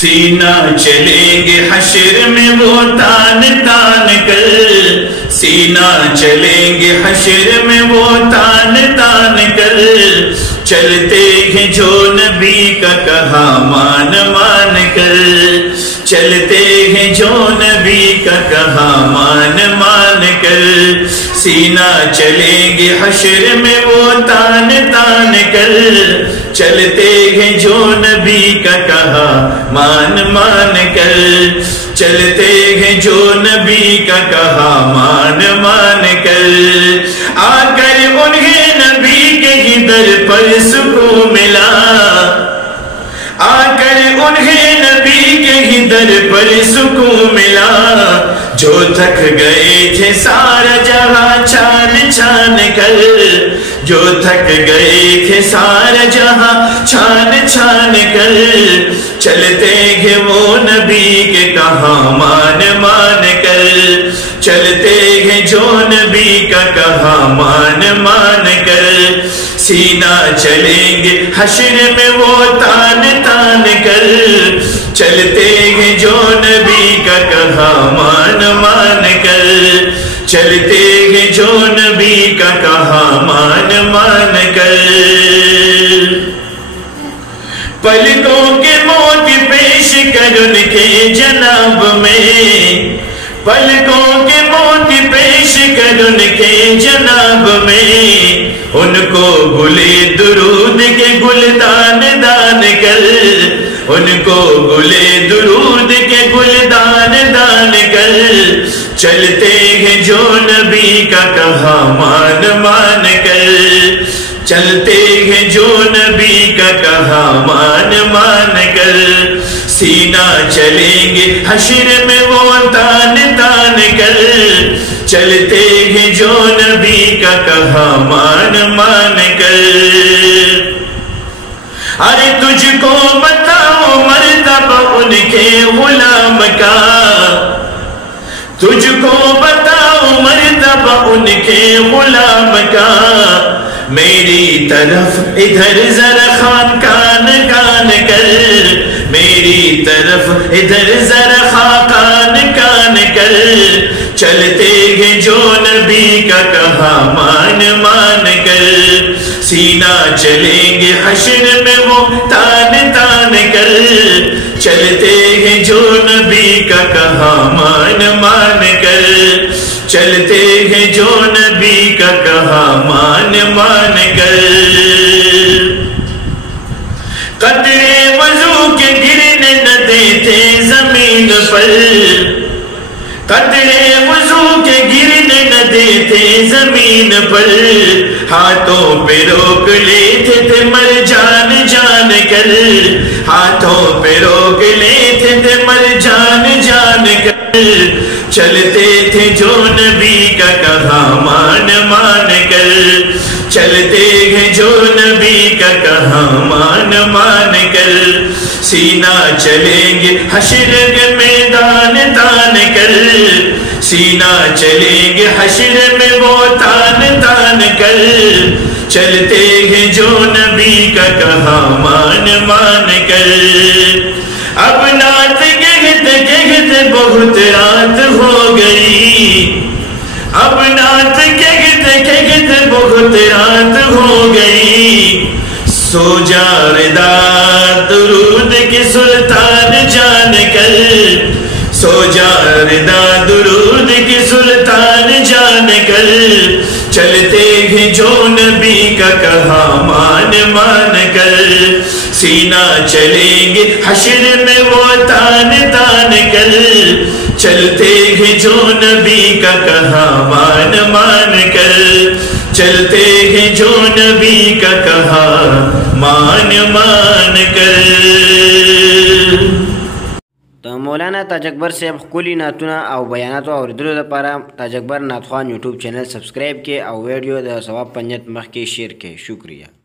سینہ چلیں گے حشر میں وہ تان تان کر، سینہ چلیں گے حشر میں وہ تان تان کر، چلتے ہیں جو نبی کا کہا مان مان کر، چلتے ہیں جو نبی کا کہا مان مان کر، سینہ چلیں گے حشر میں وہ تان تان کر، چلتے ہیں جو نبی کا کہا مان مان کر، چلتے ہیں جو نبی کا کہا مان مان کر، آ کر انہیں نبی کے ہی در پر سکون ملا، آ کر انہیں نبی کے ہی در پر سکون ملا، جو تھک گئے تھے سارا جہاں چھان چھان کر، جو تھک گئے تھے سارا جہاں چھان چھان کر، چلتے ہیں وہ نبی کے کہا مان مان کر، چلتے ہیں جو نبی کا کہا مان مان کر، سینہ چلیں گے حشر میں وہ تان تان کر، چلتے ہیں جو نبی کا کہا مان مان کر، چلتے ہیں جو نبی کا کہا مان مان کر، پلکوں کے موت پیش کر ان کے جناب میں، پلکوں کے موت پیش کر ان کے جناب میں، ان کو گلے درود کے گلدان دان کر، ان کو گلے درود کے گلدان دان کر، چلتے ہیں جو نبی کا کہا مان مان کر، چلتے ہیں جو نبی کا کہا مان مان کر، سینہ چلیں گے حشر میں وہ تان تان کر، چلتے ہیں جو نبی کا کہا مان مان کر، ارے تجھ کو بتاؤ مرتبہ ان کے غلام کا، تجھ کو بتاؤ مرتبہ ان کے غلام کا، میری طرف ادھر ذرا خان کان کان کر، میری طرف ادھر ذرا خاکان کان کر، چلتے ہیں جو نبی کا کہا مان مان کر، سینہ چلیں گے حشر میں وہ تان تان کر، چلتے ہیں جو نبی کا کہا مان مان کر، چلتے ہیں جو نبی کا کہا مان مان کر، قطرے وضو کے گرنے نہ دیتے زمین پر، قطرے وضو کے گرنے نہ دیتے زمین پر، ہاتھوں پہ روک لیتے تھے مر جان جان کر، ہاتھوں پہ روک لیتے تھے مر جان جان کر، چلتے تھے جو نبی کا کہا مان مان کر، چلتے ہیں جو نبی کا کہا مان مان کر، سینہ چلیں گے حشر کے میدان تان کر، سینہ چلیں گے حشر میں وہ تان تان کر، چلتے ہیں جو نبی کا کہا مان مان کر، اب نعت کہتے کہتے بہت رات ہو گئی، اب نعت کہتے کہتے بہت رات ہو گئی، سو جا ردا درود کی سلطان جان کر، سو جا ردا درود کی سلطان جان کر، چلتے ہیں جو نبی کا کہا مان مان کر، سینہ چلیں گے حشر میں وہ تان تان کر، چلتے ہیں جو نبی کا کہا مان مان کر، چلتے ہیں جو نبی کا کہا مان مان کر۔ تو مولانا تاج اکبر صاحب خپل نعتونه او بیانات اوریدلو لپاره تاج اکبر نعت خوان یوټیوب چینل سبسکرایب کړئ او ویډیو د ثواب په نیت مخکې شیر کړئ. شکریہ.